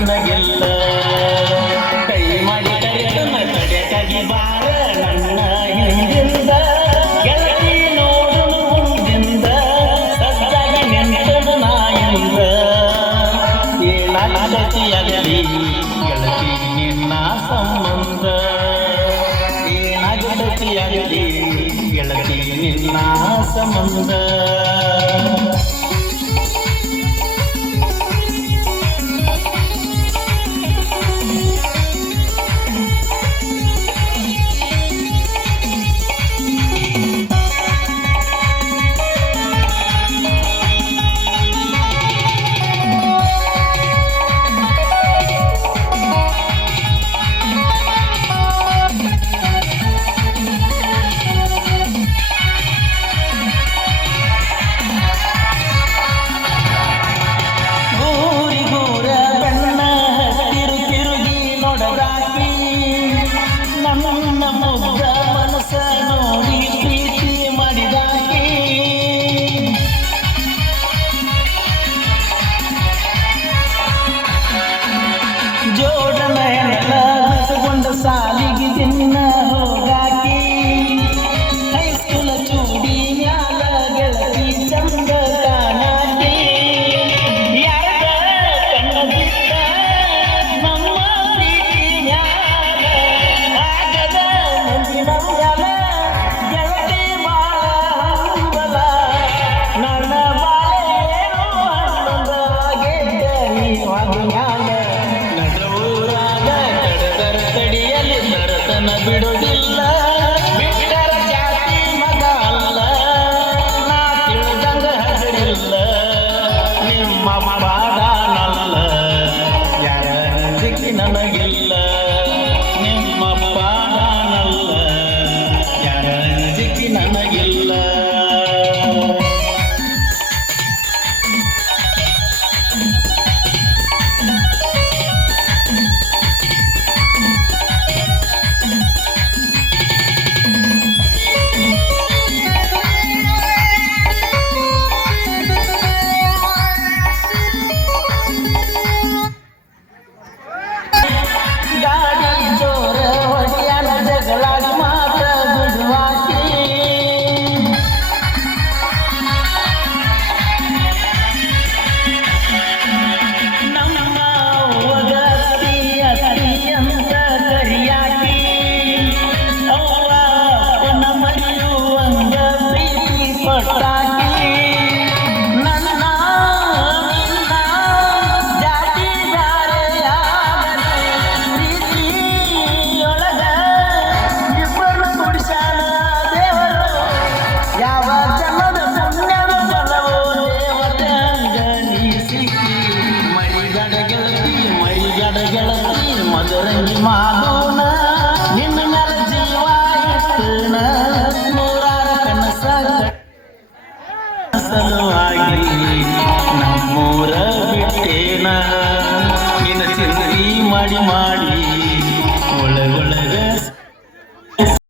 ನನಗಿಲ್ಲ ಕೈ ಮಾಡಿ ಕರೆತನ ಕಡೆಯಾಗಿ ಬಾರ ನನ್ನ ಹಿಂದಿಂದ ಗೆಳತಿ ನೋಡು ಮುಂದಿಂದ ಸಜ್ಜಾಗಿ ನೆಂಟದು ನಾಯಿಂದ ಏನಾಗತಿಯಾಗಲಿ ಗೆಳತಿ ನಿನ್ನ ಸಂಬಂಧ ಏನಾಗತಿಯಾಗಲಿ ಗೆಳತಿ ನಿನ್ನ ಸಂಬಂಧ ಸಾಲಿಗೆ ದಿನ ಹೋಗಾಕಿ ಹೈಸ್ಕೂಲ ಚೂಡಿ ಮ್ಯಾಲ ಗೆಳತಿ ಚಂದ ಕಾಣಾಕಿ ಯಾರ ಕಣ್ಣ ಬಿಟ್ಟ ನಮ್ಮ ಪ್ರೀತಿ ಮ್ಯಾಲ ಆಗದ ಮುಂದಿನ ಮ್ಯಾಲ ಗೆಳತಿ ಬಾಳ ಹಂಬಲ ನನ್ನ ಬಾಳೇನು ಹನ್ನೊಂದಾಗೇತ ನೀವಾಗ ಮ್ಯಾಲ ನಡುವೂರಾಗ ಕಡದರ ತಡಿಯಲಿ ನರತನ ಬಿಡುವುದಿಲ್ಲ ಬಿಟ್ಟರ ಜಾತಿ ಮಗ ಅಲ್ಲ ನಾ ತಿಳಿದಂಗ ಹಗರಿಲ್ಲ ನಿಮ್ಮ ಪಾಡನಲ್ಲ ಯಾರ ದಿಕ್ಕಿ ನನಗಿಲ್ಲ ನಿಮ್ಮ ಪಾಡನಲ್ಲ ಯಾರ ದಿಕ್ಕಿ ನನಗಿಲ್ಲ ಮಧುರಂಗಿ ಮಾಡೋಣ ನಿನ್ನ ಮ್ಯಾಲ ಜೀವ ಇಟ್ಟಣ ನೂರಾರ ಕನಸ ಸಲುವಾಗಿ ನಮ್ಮೂರ ಬಿಟ್ಟೇನ ನಿನ್ನ ಚಿಂದಿ ಮಾಡಿ